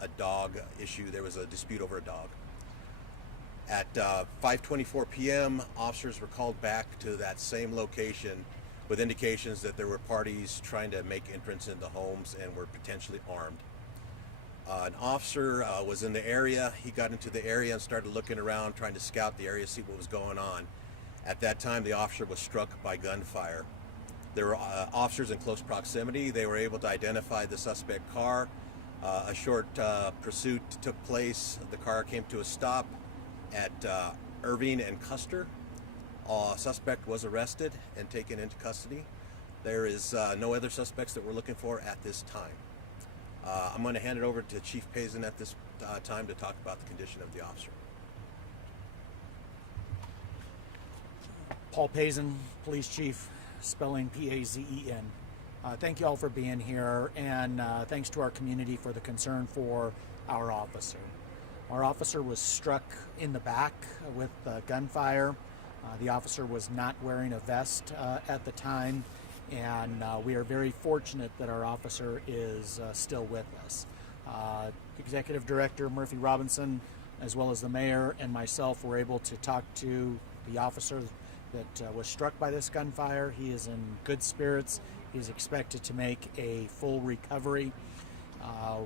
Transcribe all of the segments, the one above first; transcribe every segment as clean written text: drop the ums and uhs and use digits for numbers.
a dog issue. There was a dispute over a dog. At 5:24 p.m., officers were called back to that same location with indications that there were parties trying to make entrance into homes and were potentially armed. An officer was in the area. He got into the area and started looking around, trying to scout the area, see what was going on. At that time, the officer was struck by gunfire. There were officers in close proximity. They were able to identify the suspect car. A short pursuit took place. The car came to a stop at Irving and Custer. Suspect was arrested and taken into custody. There is no other suspects that we're looking for at this time. I'm going to hand it over to Chief Pazin at this time to talk about the condition of the officer. Paul Pazin, Police Chief, spelling P-A-Z-E-N. Thank you all for being here, and thanks to our community for the concern for our officer. Our officer was struck in the back with gunfire. The officer was not wearing a vest at the time, and we are very fortunate that our officer is still with us. Executive Director Murphy Robinson, as well as the mayor and myself, were able to talk to the officer that was struck by this gunfire. He is in good spirits. He is expected to make a full recovery.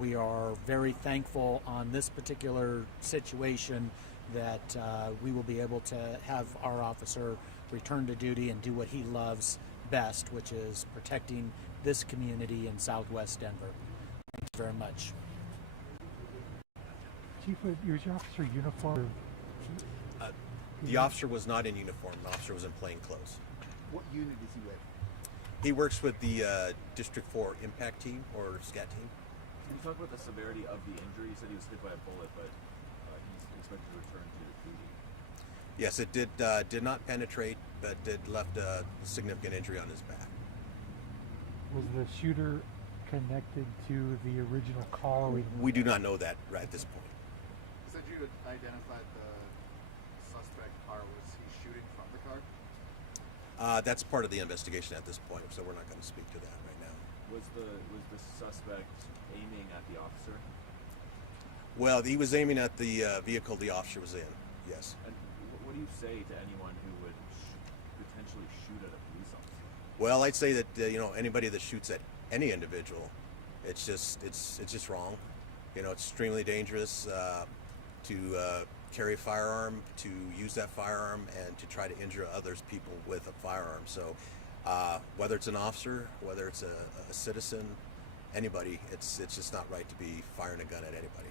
We are very thankful on this particular situation that we will be able to have our officer return to duty and do what he loves best, which is protecting this community in Southwest Denver. Thank you very much. Chief, was your officer uniform? The officer was not in uniform. The officer was in plain clothes. What unit is he with? He works with the District 4 Impact Team, or SCAT team. Can you talk about the severity of the injury? You said he was hit by a bullet, but he's expected to return to duty. Yes, it did not penetrate, but did left a significant injury on his back. Was the shooter connected to the original car? We do not know that right at this point. You said you had identified the suspect car. Was he shooting from the car? That's part of the investigation at this point, so we're not going to speak to that right now. Was the suspect aiming at the officer? Well, he was aiming at the vehicle the officer was in, yes. And what do you say to anyone who would potentially shoot at a police officer? Well, I'd say that anybody that shoots at any individual, it's just wrong. It's extremely dangerous to carry a firearm, to use that firearm, and to try to injure others people with a firearm. So whether it's an officer, whether it's a citizen, anybody, it's just not right to be firing a gun at anybody.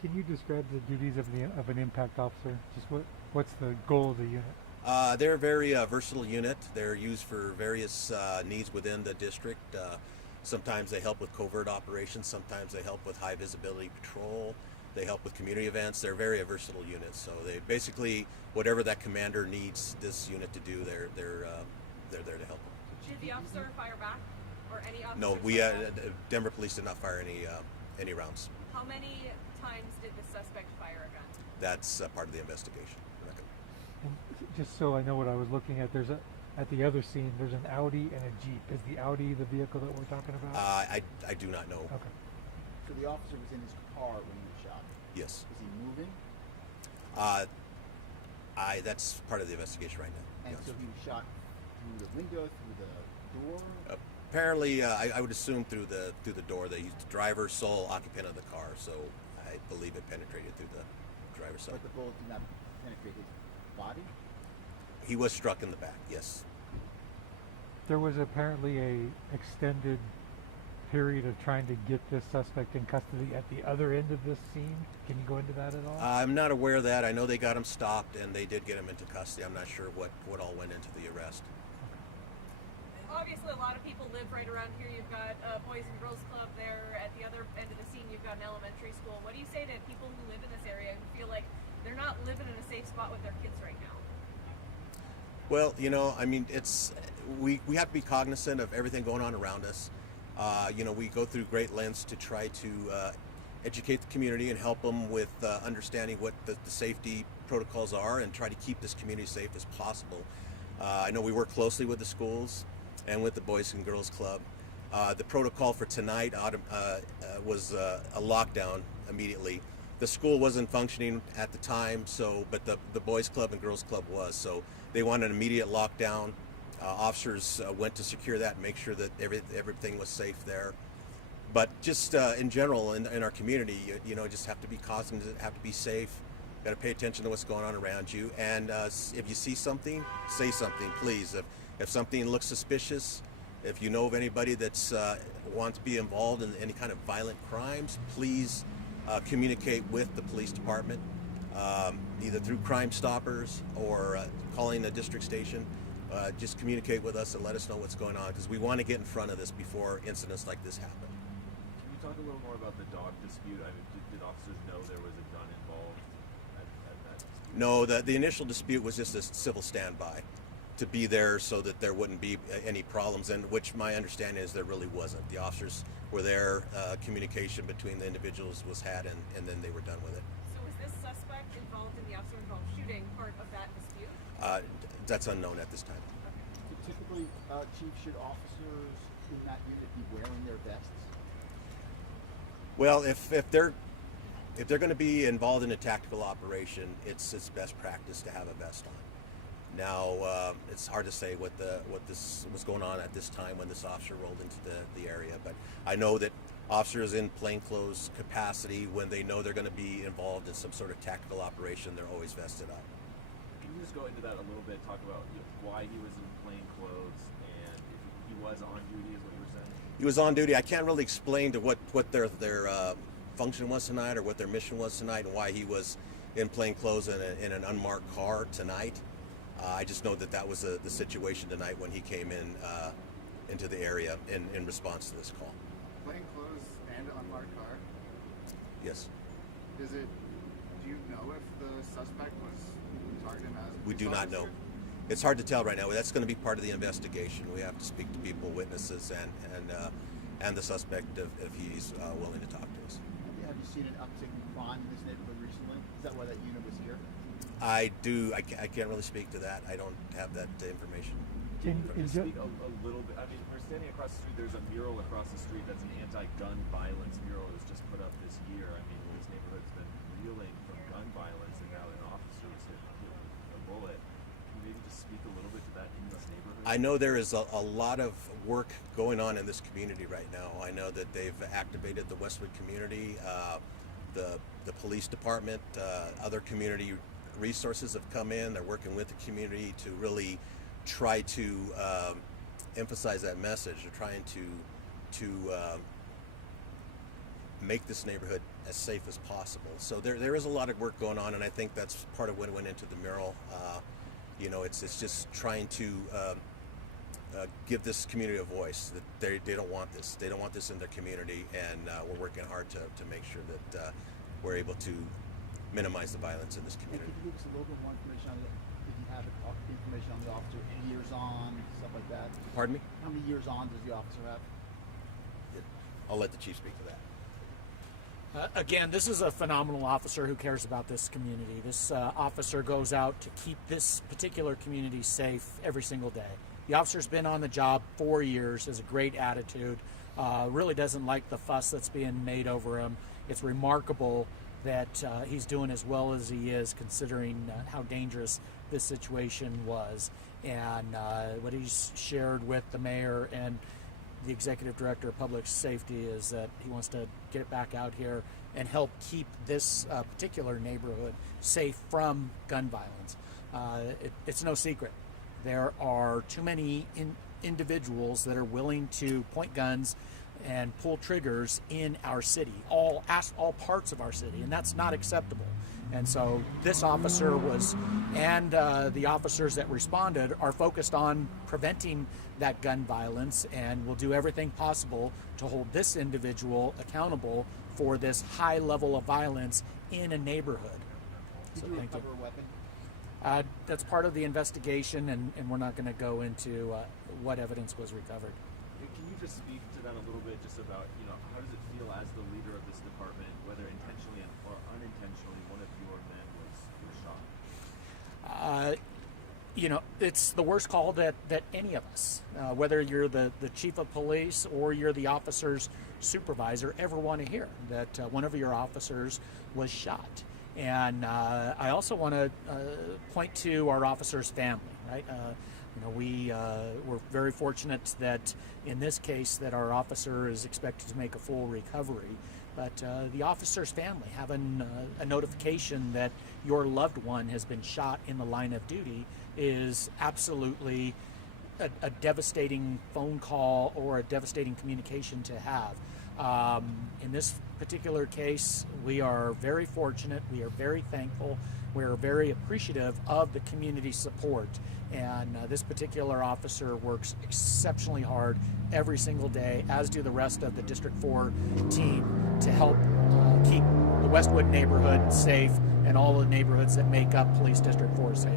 Can you describe the duties of an impact officer? Just what's the goal of the unit? They're a very versatile unit. They're used for various needs within the district. Sometimes they help with covert operations. Sometimes they help with high visibility patrol. They help with community events. They're very versatile units. So they basically, whatever that commander needs this unit to do, they're there to help them. Did the officer fire back, or any officer? No, Denver Police did not fire any rounds. How many times did the suspect fire a gun? That's part of the investigation. And just so I know what I was looking at, at the other scene, there's an Audi and a Jeep. Is the Audi the vehicle that we're talking about? I do not know. Okay. So the officer was in his car when he was shot. Yes. Was he moving? That's part of the investigation right now. And yes. so he was shot through the window, through the door? Apparently, I would assume through the door. The driver, sole occupant of the car, so I believe it penetrated through the driver's side. But the bullet did not penetrate his body? He was struck in the back, yes. There was apparently a extended period of trying to get this suspect in custody at the other end of this scene. Can you go into that at all? I'm not aware of that. I know they got him stopped and they did get him into custody. I'm not sure what all went into the arrest. Obviously, a lot of people live right around here. You've got a Boys and Girls Club there. At the other end of the scene, you've got an elementary school. What do you say to people who live in this area who feel like they're not living in a safe spot with their kids right now? Well, we have to be cognizant of everything going on around us. We go through great lengths to try to educate the community and help them with understanding what the safety protocols are and try to keep this community safe as possible. I know we work closely with the schools and with the Boys and Girls Club. The protocol for tonight was a lockdown immediately. The school wasn't functioning at the time, but the boys club and girls club was. So they wanted an immediate lockdown. Officers went to secure that and make sure that everything was safe there. But just in general, in our community, just have to be cognizant, have to be safe. Got to pay attention to what's going on around you. And if you see something, say something, please. If something looks suspicious, if you know of anybody that's wants to be involved in any kind of violent crimes, please communicate with the police department, either through Crime Stoppers or calling the district station. Just communicate with us and let us know what's going on, because we want to get in front of this before incidents like this happen. Can you talk a little more about the dog dispute? I mean, did officers know there was a gun involved at that dispute? No, the initial dispute was just a civil standby to be there so that there wouldn't be any problems, and which my understanding is there really wasn't. The officers were there, communication between the individuals was had, and then they were done with it. So was this suspect involved in the officer-involved shooting part of that dispute? That's unknown at this time. Typically, Chief, should officers in that unit be wearing their vests? Well, if they're going to be involved in a tactical operation, it's best practice to have a vest on. Now, it's hard to say what this was going on at this time when this officer rolled into the area, but I know that officers in plainclothes capacity, when they know they're going to be involved in some sort of tactical operation, they're always vested up. Can you just go into that a little bit? Talk about why he was in plain clothes and if he was on duty, is what you were saying? He was on duty. I can't really explain to what their function was tonight or what their mission was tonight and why he was in plain clothes in an unmarked car tonight. I just know that was the situation tonight when he came into the area in response to this call. Plain clothes and unmarked car? Yes. Do you know if the suspect was targeted as a We do police not know. officer? It's hard to tell right now. That's going to be part of the investigation. We have to speak to people, witnesses, and the suspect if he's willing to talk to us. Have you seen an uptick in crime in this neighborhood recently? Is that why that unit was here? I do. I can't really speak to that. I don't have that information. Can you speak a little bit? I mean, we're standing across the street. There's a mural across the street that's an anti-gun violence mural that was just put up this year. I mean, this neighborhood's been reeling from gun violence, and now an officer was hit with a bullet. Can you maybe just speak a little bit to that in this neighborhood? I know there is a lot of work going on in this community right now. I know that they've activated the Westwood community, the police department, other community resources have come in. They're working with the community to really try to emphasize that message. They're trying to make this neighborhood as safe as possible. So there is a lot of work going on, and I think that's part of what went into the mural. It's just trying to give this community a voice. That they don't want this. They don't want this in their community, and we're working hard to make sure that we're able to minimize the violence in this community. Could you give us a little bit more information on if you have information on the officer, any years on, stuff like that? Pardon me? How many years on does the officer have? I'll let the chief speak to that. Again, this is a phenomenal officer who cares about this community. This officer goes out to keep this particular community safe every single day. The officer's been on the job 4 years, has a great attitude, really doesn't like the fuss that's being made over him. It's remarkable that he's doing as well as he is, considering how dangerous this situation was. And what he's shared with the mayor and the executive director of public safety is that he wants to get back out here and help keep this particular neighborhood safe from gun violence. It's no secret. There are too many individuals that are willing to point guns and pull triggers in our city, all parts of our city, and that's not acceptable. And so this officer and the officers that responded are focused on preventing that gun violence, and will do everything possible to hold this individual accountable for this high level of violence in a neighborhood. Did you recover a weapon? That's part of the investigation, and we're not going to go into what evidence was recovered. Can you just speak to that a little bit, just about, how does it feel as the leader of this department, whether intentionally or unintentionally, one of your men was shot? you know, it's the worst call that any of us, whether you're the chief of police or you're the officer's supervisor, ever want to hear that one of your officers was shot. And I also want to point to our officer's family, right? You know, we're very fortunate that in this case that our officer is expected to make a full recovery. But the officer's family having a notification that your loved one has been shot in the line of duty is absolutely a devastating phone call or a devastating communication to have. In this particular case, we are very fortunate. We are very thankful. We're very appreciative of the community support. And this particular officer works exceptionally hard every single day, as do the rest of the District 4 team, to help keep the Westwood neighborhood safe and all the neighborhoods that make up Police District 4 safe.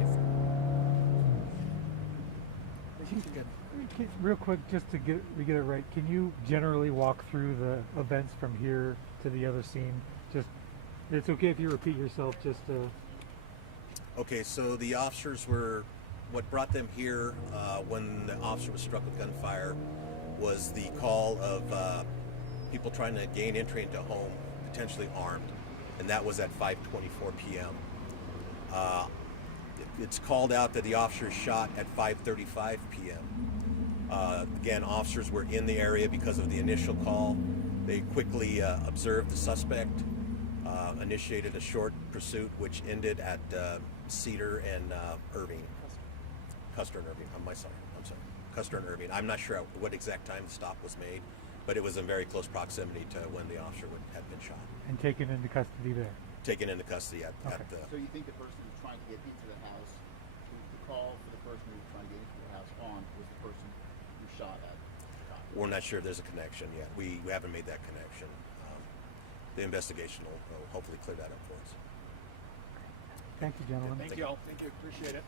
Real quick, just to get it right, can you generally walk through the events from here to the other scene? Just, it's okay if you repeat yourself, just Okay, so the officers what brought them here when the officer was struck with gunfire was the call of people trying to gain entry into a home, potentially armed, and that was at 5:24 p.m. It's called out that the officer shot at 5:35 p.m. Again, officers were in the area because of the initial call. They quickly observed the suspect, initiated a short pursuit, which ended at Cedar and Irving. Custer and Irving. I'm sorry. Custer and Irving. I'm not sure at what exact time the stop was made, but it was in very close proximity to when the officer had been shot. and taken into custody there. Taken into custody at the. So you think the person who was trying to get into the house, the call for the person who was trying to get into the house on was the person who shot at? We're not sure if there's a connection yet. We haven't made that connection. The investigation will hopefully clear that up for us. Thank you, gentlemen. Thank you all. Thank you. Appreciate it.